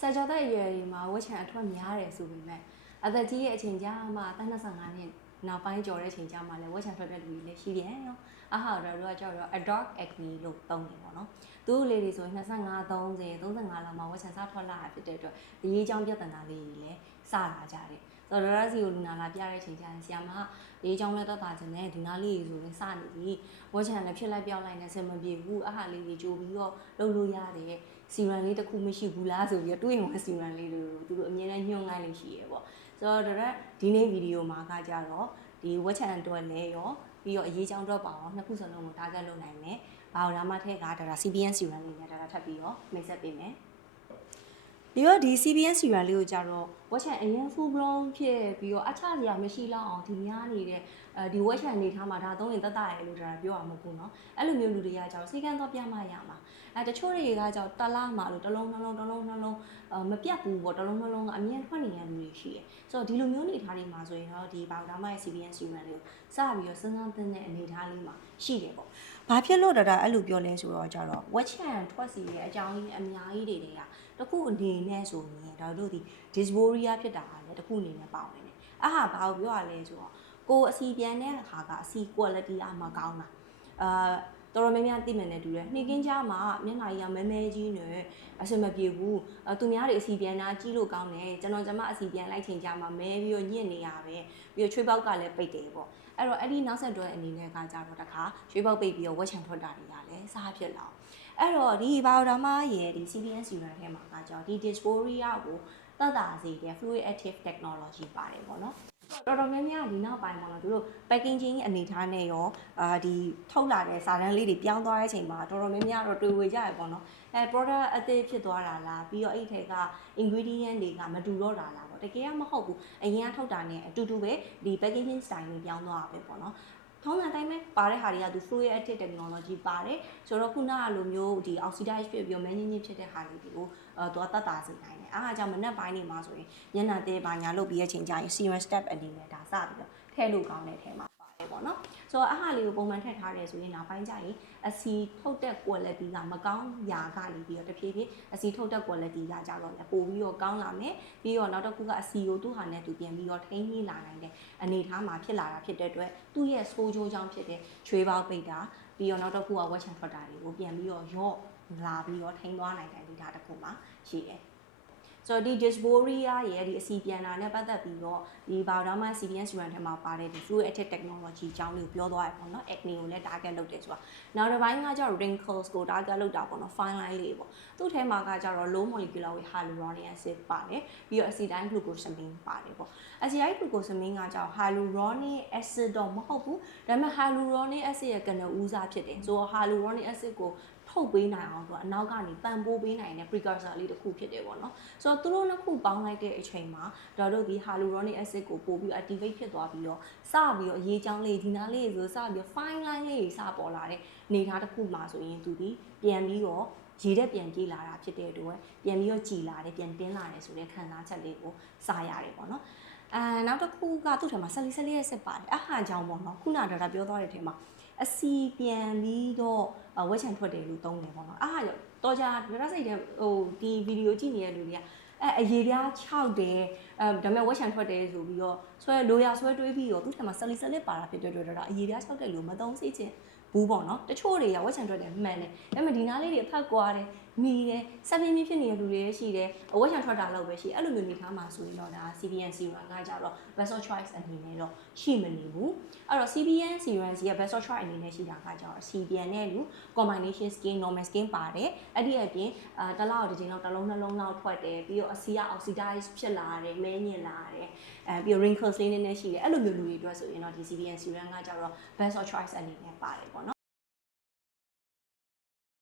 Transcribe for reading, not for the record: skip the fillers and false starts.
စာကြောတဲ့ရွယ်တွေမှာဝက်ချန်အထွက်များတယ်ဆိုပေမဲ့အသက်ကြီးရဲ့အချိန်ကြာမှ25နှစ်နောက်ပိုင်းကျော်တဲ့အချိန်ကြာမှလည်းဝက်ချန်ထွက်တဲ့လူတွေလည်းရှိပြန်ရောအဟာတော့ကြောက်တော့ adult acne လို့သုံးတယ်ပေါ့နော်သူတို့လေးတွေဆိုရင်25 30 35လောက်မှာဝက်ချန်စထွက်လာတာဖြစ်တဲ့အတွက်ဒီရေးချောင်းပြဿနာလေးတွေလည်းစလာကြတယ်ဆိုတော့ဒေါ်ရစီကိုလူနာလာပြတဲ့အချိန်ကျရင်ဆီယာမဒီချောင်းလည်းတက်တာခြင်းနဲ့ဒီနားလေးတွေဆိုရင်စနေပြီဝက်ချန်လည်းဖြစ်လိုက်ပြောင်းလိုက်နေစင်မပြေဘူးအဟာလေးတွေကြိုပြီးတော့လုပ်လို့ရတယ်စီရန်လေးတစ်ခုမရှိဘူးလားဆိုပြီးတော့တွေးရင်စီရန်လေးတွေသူတို့အမြဲတမ်းညွှန်ငိုင်းလို့ရှိရပေါ့ဆိုတော့ဒေါ်ရဒီနေ့ဗီဒီယိုမှာကကြတော့ဒီဝက်ချန်အတွက်လည်းရောပြီးတော့အရေးချောင်းတော့ပါအောင်နှစ်ခုစလုံးကိုတားကတ်လုပ်နိုင်မယ်ဘာလို့ဒါမှထက်ကဒါ CBN စီရန်လေးနဲ့ဒါထပ်ပြီးတော့မိတ်ဆက်ပေးမယ်ပြီးတော့ဒီ CBN စီရန်လေးကိုကြတော့ဝက်ချန်အရင် full blown ဖြစ်ပြီးတော့အချစရာမရှိလောက်အောင်ဒီများနေတဲ့ဒီဝက်ချန်နေထားမှာဒါသုံးရင်တက်တာရလို့ဒါပြောရမှာမဟုတ်ဘူးเนาะအဲ့လိုမျိုးလူတွေကကြတော့စိတ်ကန်းတော့ပြမှရမှာတချို့တွေကကြတော့တလားမှာလို့တစ်လုံးနှလုံးမပြတ်ဘူးပေါ့တစ်လုံးနှလုံးကအမြင်ထွက်နေတဲ့လူတွေရှိတယ်ဆိုတော့ဒီလိုမျိုးနေထားတွေမှာဆိုရင်တော့ဒီဘောက်ဒါမှရဲ့ CBN စီရန်လေးကိုစပြီးတော့စဉ်းစားသင့်တဲ့အနေအထားလေးမှာရှိတယ်ပေါ့ဘာဖြစ်လို့ဒါအဲ့လိုပြောလဲဆိုတော့ကြတော့ဝက်ချန်ထွက်စီရဲ့အကြောင်းကြီးအများကြီးတွေကတခုအနေနဲ့ဆိုရင်ဒါတို့ဒီ dysphoria ဖြစ်တာကလည်းတခုအနေနဲ့ပေါဝင်တယ်အဟာဘာကိုပြောရလဲဆိုတော့ကိုအစီပြန်တဲ့ဟာကအစီ quality အမှကောင်းတာတော်တော်များများသိမှန်တယ်တူတယ်နှိကင်းကြားမှာမျက်နှာကြီးကမဲမဲကြီးနဲ့အစမပြေဘူးသူများတွေအစီပြန်တာကြီးလို့ကောင်းတယ်ကျွန်တော်ကျမအစီပြန်လိုက်ချိန်ကြားမှာမဲပြီးတော့ညစ်နေရပဲပြီးတော့ချွေးပေါက်ကလည်းပိတ်တယ်ပေါ့အဲ့တော့အဲ့ဒီနောက်ဆက်တွဲအနေနဲ့ကကြတော့တခါချွေးပေါက်ပိတ်ပြီးတော့ဝက်ချန်ထွက်တာတွေကလည်းစားဖြစ်လာအဲ့တော့ဒီဘာဝဒါမရဲ့ဒီ CBN စီရန်ထဲမှာကကြောဒီ dysphoria ကိုသက်သာစေတဲ့ fluid active technology ပါတယ်ပေါ့နော်တော်တော်များများဒီနောက်ပိုင်းပေါ့နော်သူတို့ packaging အနေထားနဲ့ရောဒီထုတ်လာတဲ့စာတန်းလေးတွေပြောင်းသွားတဲ့အချိန်မှာတော်တော်များများတော့တွေ့ဝေကြရပေါ့နော်product အသစ်ဖြစ်သွားတာလားပြီးတော့အဲ့ဒီထဲက ingredient တွေကမတူတော့တာလားပေါ့တကယ်ကမဟုတ်ဘူးအရင်ကထုတ်တာနဲ့အတူတူပဲဒီ packaging style တွေပြောင်းသွားတာပဲပေါ့နော်ထုံးစံတိုင်းပဲပါတဲ့ဟာတွေကသူ fluid active technology ပါတယ်ဆိုတော့ခုနကလိုမျိုးဒီ oxidize ဖြစ်ပြီးတော့မင်းကြီးဖြစ်တဲ့ဟာလေးတွေကိုသူကတတ်တာစေနိုင်တယ်အားအကြောင်းမနက်ပိုင်းနေမှာဆိုရင်ညနေသေးပါညာလုပ်ပြီးတဲ့အချိန်ကျရင် serum step အနေနဲ့ဒါစပြီးတော့ထည့်လို့ကောင်းတဲ့အထဲမှာပါတယ်ပေါ့နော်ဆိုတော့အားလေးကိုပုံမှန်ထည့်ထားတယ်ဆိုရင်နောက်ပိုင်းကျရင်အစီထုတ်တဲ့ quality ကမကောင်းရာကနေပြီးတော့တဖြည်းဖြည်းအစီထုတ်တဲ့ quality ကကြတော့ပို့ပြီးတော့ကောင်းလာမယ်ပြီးတော့နောက်တစ်ခုကအစီကိုသူ့ဟာနဲ့သူပြန်ပြီးတော့ထိန်းညှိလာနိုင်တဲ့အနေထားမှာဖြစ်လာတာဖြစ်တဲ့အတွက်သူ့ရဲ့ဆိုးကျိုးကြောင့်ဖြစ်တဲ့ချွေးပေါက်ပိတ်တာပြီးတော့နောက်တစ်ခုကဝက်ချန်ထွက်တာတွေကိုပြန်ပြီးတော့ရော့လာပြီးတော့ထိန်းသွားနိုင်တဲ့အနေအထားတစ်ခုမှာရှိတယ်ဆိုတော့ဒီ dysphoria ရဲ့ဒီအစီပြန်တာနဲ့ပတ်သက်ပြီးတော့ဒီဘာဒါမှ CBN စီရန်ထဲမှာပါတဲ့ဒီ fluid active technology အကြောင်းလေးကိုပြောသွားရပေါ့နော် acne ကိုလည်း target လုပ်တယ်ဆိုတာနောက်တစ်ပိုင်းကကျတော့ wrinkles ကို target လုပ်တာပေါ့နော် fine line လေးပေါ့သူ့ထဲမှာကကျတော့ low molecular weight hyaluronic acid ပါတယ်ပြီးတော့ acetylene glucosamine ပါတယ်ပေါ့ acetylene glucosamine ကကျတော့ hyaluronic acid တော့မဟုတ်ဘူးဒါပေမဲ့ hyaluronic acid ရဲ့ကနဦးစားဖြစ်တယ်ဆိုတော့ hyaluronic acid ကိုထုတ်ပေးနိုင်အောင်သူကအနောက်ကနေပံ့ပိုးပေးနိုင်တဲ့ precursor လေးတစ်ခုဖြစ်တယ်ပေါ့နော်ဆိုတော့သူတို့နှစ်ခုပေါင်းလိုက်တဲ့အချိန်မှာဒါတို့ဒီ hyaluronic acid ကိုပို့ပြီး activate ဖြစ်သွားပြီးတော့စပြီးတော့အရေးချောင်းလေးဒီနားလေးဆိုစပြီး fine line လေးစပေါ်လာတဲ့အနေထားတစ်ခုမှာဆိုရင်သူဒီပြန်ပြီးတော့ရေတက်ပြန်ပြေးလာတာဖြစ်တဲ့အတွက်ပြန်ပြီးတော့ကြည်လာတယ်ပြန်တင်းလာတယ်ဆိုတဲ့ခံစားချက်လေးကိုစရတယ်ပေါ့နော်နောက်တစ်ခုကသူ့ထဲမှာဆက်လေးရဲ့စစ်ပါတယ်အဟာကြောင့်ပေါ့နော်ခုနကဒါပြောသွားတဲ့ထဲမှာအစီပြန်ပြီးတော့ဝက်ချန်ထွက်တယ်လို့သုံးတယ်ပေါ့နော်အားတော့ကြာလက်စိတ်တဲ့ဟိုဒီဗီဒီယိုကြည့်နေတဲ့လူတွေကအရေပြား6တယ်ဒါပေမဲ့ဝက်ချန်ထွက်တယ်ဆိုပြီးတော့ဆွဲလိုရဆွဲတွေးပြီးတော့သူ့ထက်မှာဆက်လေးပါတာဖြစ်တဲ့အတွက်ဒါအရေပြား6တယ်လို့မသုံးစေချင်ဘူးပေါ့နော်တချို့တွေကဝက်ချန်ထွက်တယ်မှန်တယ်ဒါပေမဲ့ဒီနားလေးတွေဖတ်ကွာတယ်မိတယ်ဆက်ပြင်းဖြစ်နေတဲ့လူတွေရှိတယ်ဝက်ချန်ထွက်တာလောက်ပဲရှိအဲ့လိုမျိုးနေထားမှာဆိုရင်တော့ဒါ CBN serum ကကြတော့ best of choice အနေနဲ့တော့ရှိမနေဘူးအဲ့တော့ CBN serum ရဲ့ best of choice အနေနဲ့ရှိတာကကြတော့ CBN နဲ့လူ combination skin normal skin ပါတယ်အဲ့ဒီအပြင်တစ်လောက်တစ်ချိန်လောက်တစ်လုံးနှလုံးလောက်ထွက်တယ်ပြီးတော့အစီက oxidize ဖြစ်လာတယ်မဲညင်လာတယ်ပြီးတော့ wrinkles လေးနည်းနည်းရှိတယ်အဲ့လိုမျိုးလူတွေအတွက်ဆိုရင်တော့ဒီ CBN serum ကကြတော့ best of choice အနေနဲ့ပါတယ်ပေါ့နော်